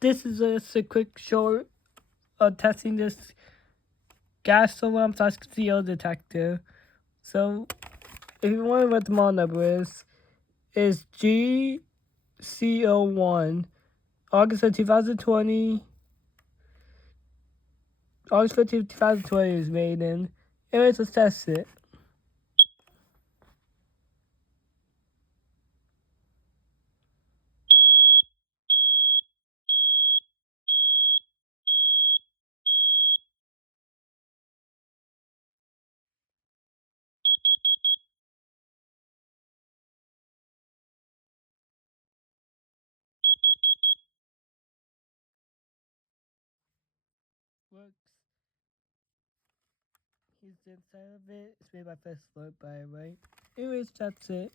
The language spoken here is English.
this is just a quick short of testing this gas alarm slash CO detector. So, if you wonder what the model number is GCO1, August of 2020. August 15th, 2020 is made in. Anyways, let's test it. Works. Here's the inside of it. It's made by First Alert, by the way. Anyways, that's it.